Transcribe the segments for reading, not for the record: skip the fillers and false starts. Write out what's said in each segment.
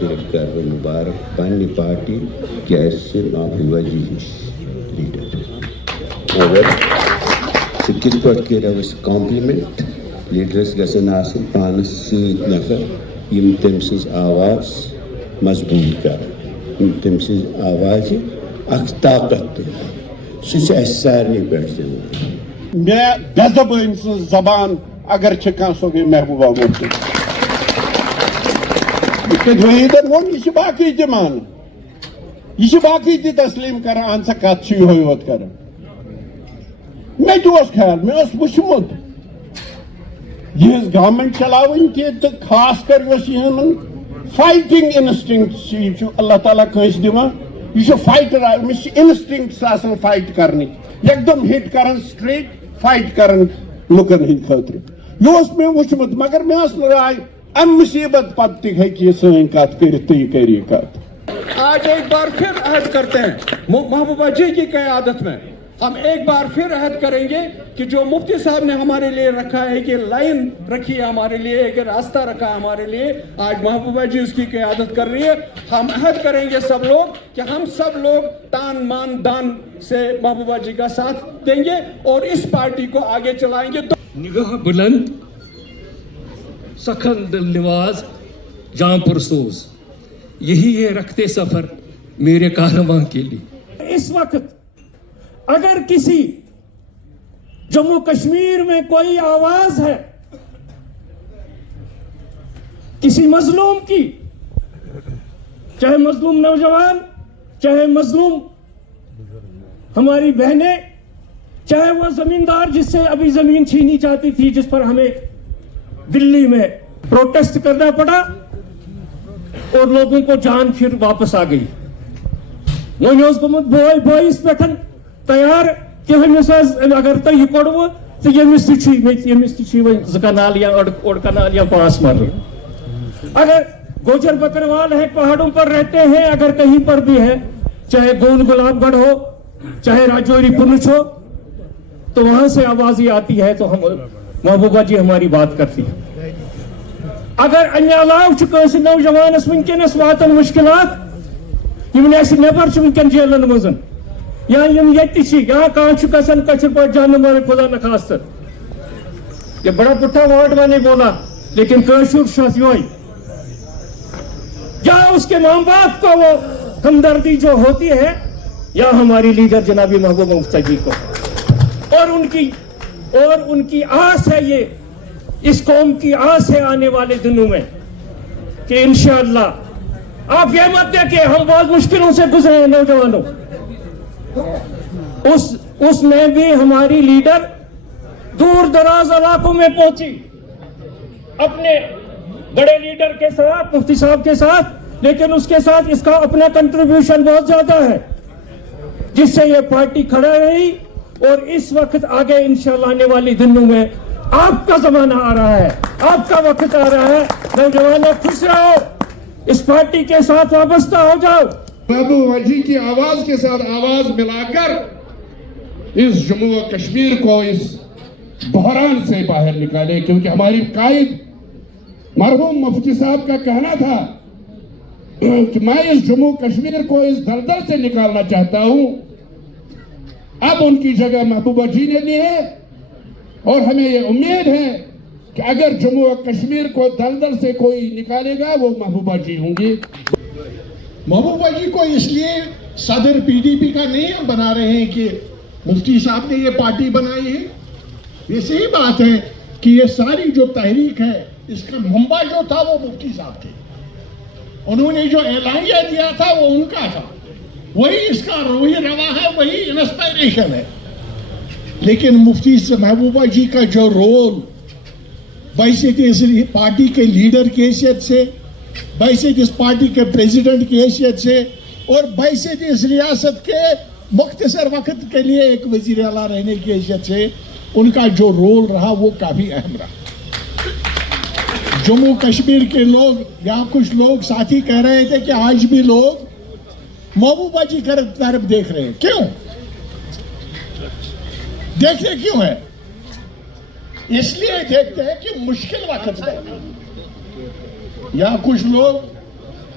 صرف کر مبارک پنہ پارٹی کہ محبوبہ جی ہش لیڈر مگر کت پہ کرو کمپلمنٹ لیڈرس گھن آسن پانس ست نفر یم تم سز آواز مضبوط کر تم سز آواز اخ طاقت سہ سارے پہ میں بے زبان سن زبان اگر کھانا سو گئی محبوبہ مفتی وحیدن وون یہ باقی تہ مان یہ باقی تہ تسلیم کران اہن سا کت یہ یوت کر مے تہ خیال مے وچمت یہ گورمنٹ چلاون تہ تو خاص کر یہ فائٹنگ انسٹنکٹ یہ اللہ تعالیٰ کنس دان یہ فائٹر امس انسٹنکٹس آسان فائٹ کرنے ایک دم ہٹ کران سٹریٹ فائٹ کران لکن ہند خاطر یہ مے وچمت مگر مے رائے ام مصیبت پتہ ہیکہ سن کت کر یہ کری کت آج ایک بار پھر عہد کرتے ہیں محبوبہ جی کی قیادت میں ہم ایک بار پھر عہد کریں گے کہ جو مفتی صاحب نے ہمارے لیے رکھا ہے کہ لائن رکھی ہے ہمارے لیے ایک راستہ رکھا ہے ہمارے لیے آج محبوبہ جی اس کی قیادت کر رہی ہے ہم عہد کریں گے سب لوگ کہ ہم سب لوگ تان مان دان سے محبوبہ جی کا ساتھ دیں گے اور اس پارٹی کو آگے چلائیں گے نگاہ بلند سخن دل نواز جاں پرسوز یہی ہے رکھتے سفر میرے کارواں کے لیے اس وقت اگر کسی جموں کشمیر میں کوئی آواز ہے کسی مظلوم کی چاہے مظلوم نوجوان چاہے مظلوم ہماری بہنیں چاہے وہ زمیندار جس سے ابھی زمین چھینی چاہتی تھی جس پر ہمیں دلی میں پروٹیسٹ کرنا پڑا اور لوگوں کو جان پھر واپس آ گئی وہ گومت بوئس پہ تیار کہ اگر تہ یہ کوڑو تو یمس تھی کنال یا اوڑ کنال یا 5 مرلے اگر گوجر بکروال ہے پہاڑوں پر رہتے ہیں اگر کہیں پر بھی ہے چاہے گول گلاب گڑھ ہو چاہے راجوری پنچ ہو تو وہاں سے آوازیں آتی ہے تو ہم محبوبہ جی ہماری بات کرتی ہے اگر امہ علاوہ کنس نوجوانس ونکس واتن مشکلات نبر ونکن جیلن مز یا یا کھانا گھن کچر پہ جانے والے خدا نخواستہ یہ بڑا پٹھا ورڈ میں نے بولا لیکن کشر یا اس کے ماں باپ کو وہ ہمدردی جو ہوتی ہے یا ہماری لیڈر جناب محبوبہ مفتی جی کو اور ان کی آس ہے یہ اس قوم کی آس ہے آنے والے دنوں میں کہ انشاءاللہ آپ یہ مت دیکھیں ہم بہت مشکلوں سے گزرے ہیں نوجوانوں اس میں بھی ہماری لیڈر دور دراز علاقوں میں پہنچی اپنے بڑے لیڈر کے ساتھ مفتی صاحب کے ساتھ لیکن اس کے ساتھ اس کا اپنا کنٹریبیوشن بہت زیادہ ہے جس سے یہ پارٹی کھڑا رہی اور اس وقت آگے انشاءاللہ آنے والی دنوں میں آپ کا زمانہ آ رہا ہے آپ کا وقت آ رہا ہے نوجوانوں خوش رہو اس پارٹی کے ساتھ وابستہ ہو جاؤ محبوبہ جی کی آواز کے ساتھ آواز ملا کر اس جموں و کشمیر کو اس بحران سے باہر نکالے کیونکہ ہماری قائد مرحوم مفتی صاحب کا کہنا تھا کہ میں اس جموں کشمیر کو اس دلدل سے نکالنا چاہتا ہوں اب ان کی جگہ محبوبہ جی نے لی ہے اور ہمیں یہ امید ہے کہ اگر جموں و کشمیر کو دلدل سے کوئی نکالے گا وہ محبوبہ جی ہوں گی محبوبہ جی کو اس لیے صدر PDP کا نہیں بنا رہے ہیں کہ مفتی صاحب نے یہ پارٹی بنائی ہے یہ صحیح بات ہے کہ یہ ساری جو تحریک ہے اس کا منبع جو تھا وہ مفتی صاحب تھے انہوں نے جو اعلانیہ دیا تھا وہ ان کا تھا وہی اس کا روح روا ہے وہی انسپائریشن ہے لیکن مفتی محبوبہ جی کا جو رول بحیثیت اس پارٹی کے لیڈر کی حیثیت سے بحیثیت اس پارٹی کے پریزیڈنٹ کی حیثیت سے اور بحیثیت اس ریاست کے مختصر وقت کے لیے ایک وزیر اعلیٰ رہنے کی حیثیت سے ان کا جو رول رہا وہ کافی اہم رہا جموں کشمیر کے لوگ یہاں کچھ لوگ ساتھی کہہ رہے تھے کہ آج بھی لوگ محبوبہ جی کی طرف دیکھ رہے ہیں کیوں دیکھتے کیوں ہے اس لیے دیکھتے ہیں کہ مشکل وقت ہے یا کچھ لوگ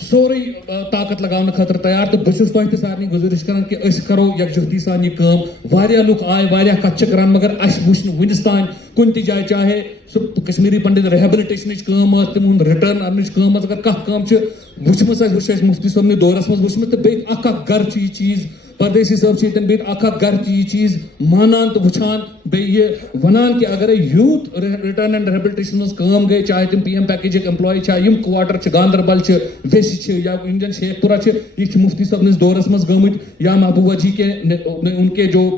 سوری طاقت لگاؤن خاطر تیار تو بہت تہ سارے گزارش کران کہ اس کرو یکجہتی سان یہ کام واریاہ لوگ آئے واریاہ کت کران مگر اس وچ ونس تان کن تہ جائے چاہے سو کشمیری پنڈت ریہبلٹیشن کام تم رٹرن انچ کام اگر کم وچم مفتی صاحب دورس مز وچم تو بیٚیہِ اکھ گھر یہ چیز پردیسی صاحب سے اکھ گھر یہ چیز مانان تو وچھان بیٚیہِ ونان کہ اگر یوتھ ریٹرن اینڈ ریہبلٹیشن مز کام گئی چاہے تم پی ایم پیکیج امپلائی یم کوارٹر گاندربل ویسی یا انڈین شیخ پورہ یہ مفتی صاحب نس دورس مز گمت یا محبوبہ جی کے ان کے جو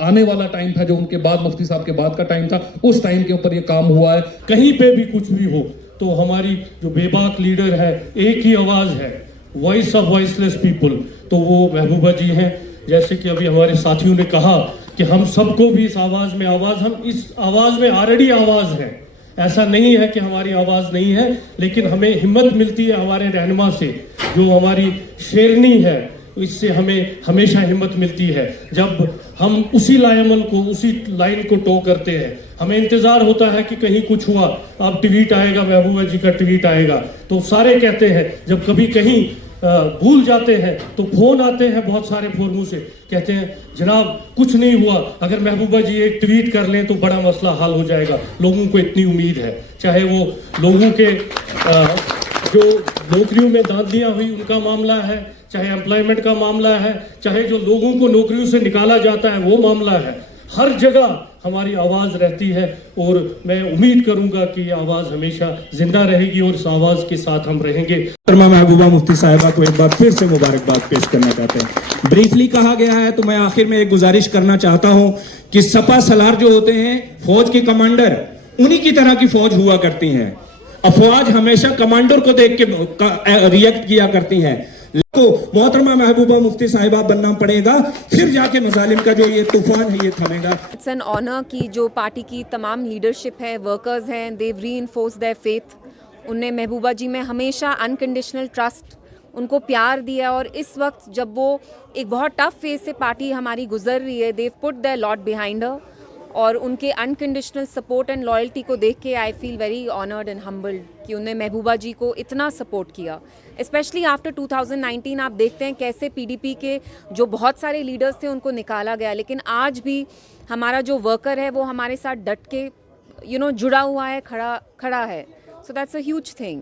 آنے والا ٹائم تھا جو ان کے بعد مفتی صاحب کے بعد کا ٹائم تھا اس ٹائم کے اوپر یہ کام ہوا ہے. کہیں پہ بھی کچھ بھی ہو تو ہماری جو بے باک لیڈر ہے ایک ہی آواز ہے, voice of voiceless people, تو وہ محبوبہ جی ہیں. جیسے کہ ابھی ہمارے ساتھیوں نے کہا کہ ہم سب کو بھی اس آواز میں ہم اس آواز میں آلریڈی آواز ہے. ایسا نہیں ہے کہ ہماری آواز نہیں ہے, لیکن ہمیں ہمت ملتی ہے ہمارے رہنما سے, جو ہماری شیرنی ہے اس سے ہمیں ہمیشہ ہمت ملتی ہے. جب ہم اسی لائن کو اسی لائن کو ٹو کرتے ہیں, ہمیں انتظار ہوتا ہے کہ کہیں کچھ ہوا, اب ٹویٹ آئے گا, محبوبہ جی کا ٹویٹ آئے گا, تو سارے کہتے ہیں جب کبھی کہیں بھول جاتے ہیں تو فون آتے ہیں بہت سارے فورموں سے, کہتے ہیں جناب کچھ نہیں ہوا, اگر محبوبہ جی ایک ٹویٹ کر لیں تو بڑا مسئلہ حل ہو جائے گا. لوگوں کو اتنی امید ہے, چاہے وہ لوگوں کے جو نوکریوں میں دھاندلیاں ہوئی ان کا معاملہ ہے, چاہے امپلائمنٹ کا معاملہ ہے, چاہے جو لوگوں کو نوکریوں سے نکالا جاتا ہے وہ معاملہ ہے, ہر جگہ ہماری آواز رہتی ہے. اور میں امید کروں گا کہ یہ آواز ہمیشہ زندہ رہے گی اور اس آواز کے ساتھ ہم رہیں گے. محترمہ محبوبہ مفتی صاحبہ کو ایک بار پھر سے مبارکباد پیش کرنا چاہتے ہیں. بریفلی کہا گیا ہے تو میں آخر میں ایک گزارش کرنا چاہتا ہوں کہ سپا سالار جو ہوتے ہیں فوج کے کمانڈر, انہی کی طرح کی فوج ہوا کرتی ہیں. افواج ہمیشہ کمانڈر کو دیکھ کے ریئیکٹ کیا کرتی ہیں. تو محترمہ محبوبہ مفتی صاحبہ بننا پڑے گا, پھر جا کے مظالم کا جو یہ طوفان ہے یہ تھمے گا. اٹس این آنر کی جو پارٹی کی تمام لیڈرشپ ہے, ورکرز ہیں, دیو ری انفورس دیئر فیتھ. ان نے محبوبہ جی میں ہمیشہ انکنڈیشنل ٹرسٹ, ان کو پیار دیا, اور اس وقت جب وہ ایک بہت ٹف فیز سے پارٹی ہماری گزر رہی ہے, دیو پٹ دیئر لاٹ بیہائنڈ ہر, اور ان کے انکنڈیشنل سپورٹ اینڈ لائلٹی کو دیکھ کے I feel very honoured and humbled کہ انہوں نے محبوبہ جی کو اتنا سپورٹ کیا. اسپیشلی آفٹر 2019 آپ دیکھتے ہیں کیسے پی ڈی پی کے جو بہت سارے لیڈرز تھے ان کو نکالا گیا, لیکن آج بھی ہمارا جو ورکر ہے وہ ہمارے ساتھ ڈٹ کے جڑا ہوا ہے, کھڑا ہے. So that's a huge thing.